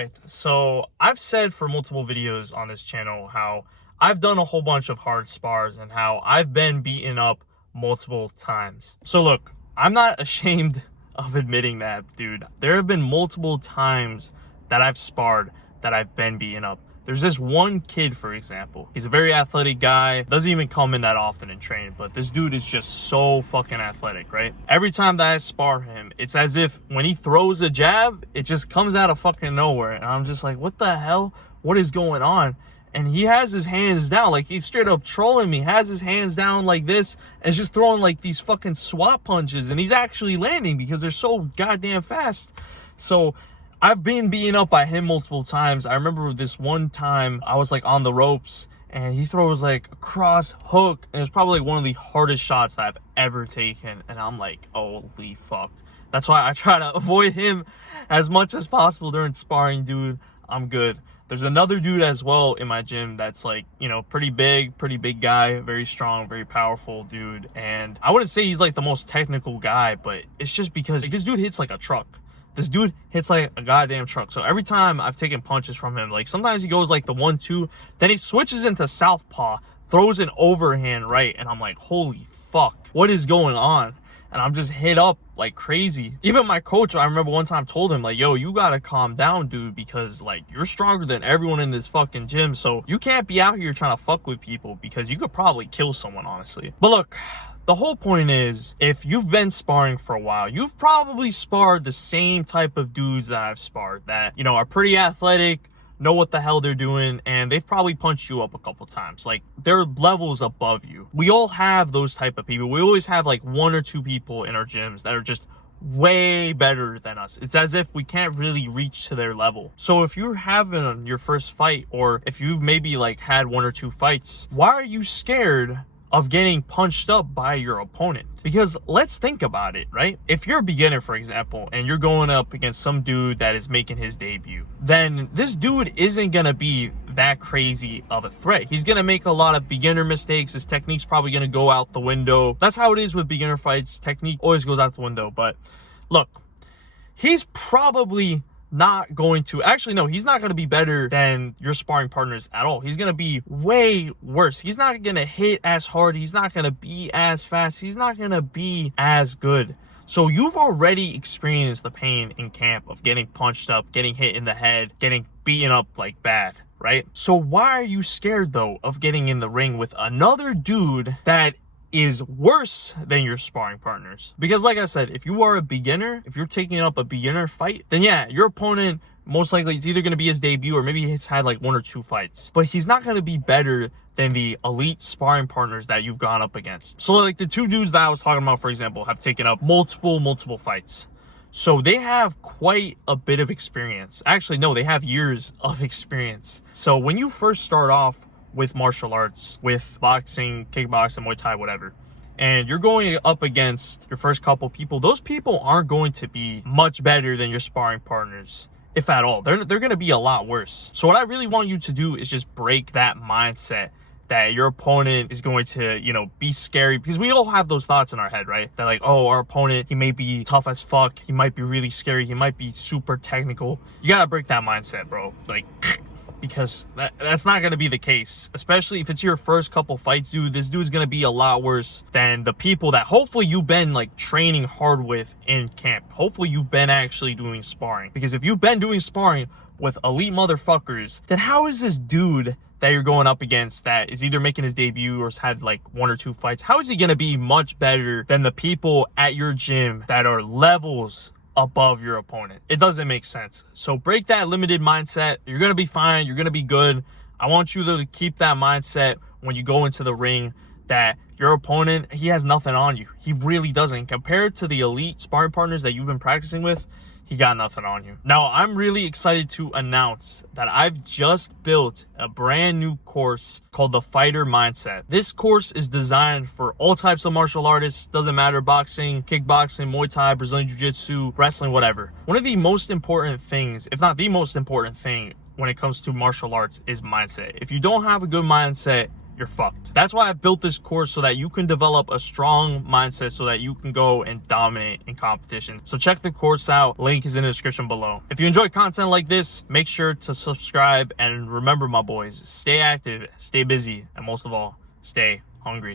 right, so I've said for multiple videos on this channel how I've done a whole bunch of hard spars and how I've been beaten up multiple times. So look, I'm not ashamed of admitting that, dude. There have been multiple times that I've sparred that I've been beaten up. There's this one kid, for example. He's a very athletic guy, doesn't even come in that often in training, but this dude is just so fucking athletic, right? Every time that I spar him, it's as if when he throws a jab, it just comes out of fucking nowhere. And I'm just like, what the hell? What is going on? And he has his hands down, like he's straight up trolling me, has his hands down like this, and just throwing like these fucking swat punches. And he's actually landing because they're so goddamn fast. So I've been beaten up by him multiple times. I remember this one time I was like on the ropes and he throws like a cross hook, and it's probably like one of the hardest shots that I've ever taken. And I'm like, holy fuck. That's why I try to avoid him as much as possible during sparring, dude. I'm good. There's another dude as well in my gym that's like, you know, pretty big guy, very strong, very powerful dude. And I wouldn't say he's like the most technical guy, but it's just because like, this dude hits like a truck. This dude hits like a goddamn truck. So every time I've taken punches from him, like sometimes he goes like the 1-2, then he switches into southpaw, throws an overhand right, and I'm like, holy fuck, what is going on? And I'm just hit up like crazy. Even my coach, I remember one time told him like, yo, you gotta calm down, dude, because like you're stronger than everyone in this fucking gym. So you can't be out here trying to fuck with people because you could probably kill someone, honestly. But look, the whole point is, if you've been sparring for a while, you've probably sparred the same type of dudes that I've sparred that, you know, are pretty athletic, know what the hell they're doing, and they've probably punched you up a couple times. Like, they're levels above you. We all have those type of people. We always have like 1 or 2 people in our gyms that are just way better than us. It's as if we can't really reach to their level. So if you're having your first fight, or if you maybe like had 1 or 2 fights, why are you scared of getting punched up by your opponent? Because let's think about it, right? If you're a beginner, for example, and you're going up against some dude that is making his debut, then this dude isn't gonna be that crazy of a threat. He's gonna make a lot of beginner mistakes. His technique's probably gonna go out the window. That's how it is with beginner fights. Technique always goes out the window. But look, he's probably not going to, actually no, he's not going to be better than your sparring partners at all. He's going to be way worse. He's not going to hit as hard. He's not going to be as fast. He's not going to be as good. So you've already experienced the pain in camp of getting punched up, getting hit in the head, getting beaten up like bad, right? So why are you scared though of getting in the ring with another dude that is worse than your sparring partners? Because like I said, if you are a beginner, if you're taking up a beginner fight, then yeah, your opponent most likely it's either going to be his debut or maybe he's had like 1 or 2 fights, but he's not going to be better than the elite sparring partners that you've gone up against. So like the 2 dudes that I was talking about, for example, have taken up multiple fights. So they have quite a bit of experience. Actually, no, they have years of experience. So when you first start off with martial arts, with boxing, kickboxing, Muay Thai, whatever, and you're going up against your first couple people, those people aren't going to be much better than your sparring partners, if at all. They're going to be a lot worse. So what I really want you to do is just break that mindset that your opponent is going to, you know, be scary, because we all have those thoughts in our head, right? That like, oh, our opponent, he may be tough as fuck, he might be really scary, he might be super technical. You gotta break that mindset, bro. Like, because that's not going to be the case, especially if it's your first couple fights, dude. This dude's going to be a lot worse than the people that hopefully you've been like training hard with in camp. Hopefully you've been actually doing sparring, because if you've been doing sparring with elite motherfuckers, then how is this dude that you're going up against that is either making his debut or has had like 1 or 2 fights, how is he going to be much better than the people at your gym that are levels above your opponent? It doesn't make sense. So break that limited mindset. You're gonna be fine. You're gonna be good. I want you to keep that mindset when you go into the ring, that your opponent, he has nothing on you. He really doesn't. Compared to the elite sparring partners that you've been practicing with, he got nothing on you. Now, I'm really excited to announce that I've just built a brand new course called the Fighter Mindset. This course is designed for all types of martial artists. Doesn't matter, boxing, kickboxing, Muay Thai, Brazilian Jiu-Jitsu, wrestling, whatever. One of the most important things, if not the most important thing when it comes to martial arts, is mindset. If you don't have a good mindset, you're fucked. That's why I built this course, so that you can develop a strong mindset so that you can go and dominate in competition. So check the course out. Link is in the description below. If you enjoy content like this, make sure to subscribe, and remember, my boys, stay active, stay busy, and most of all, stay hungry.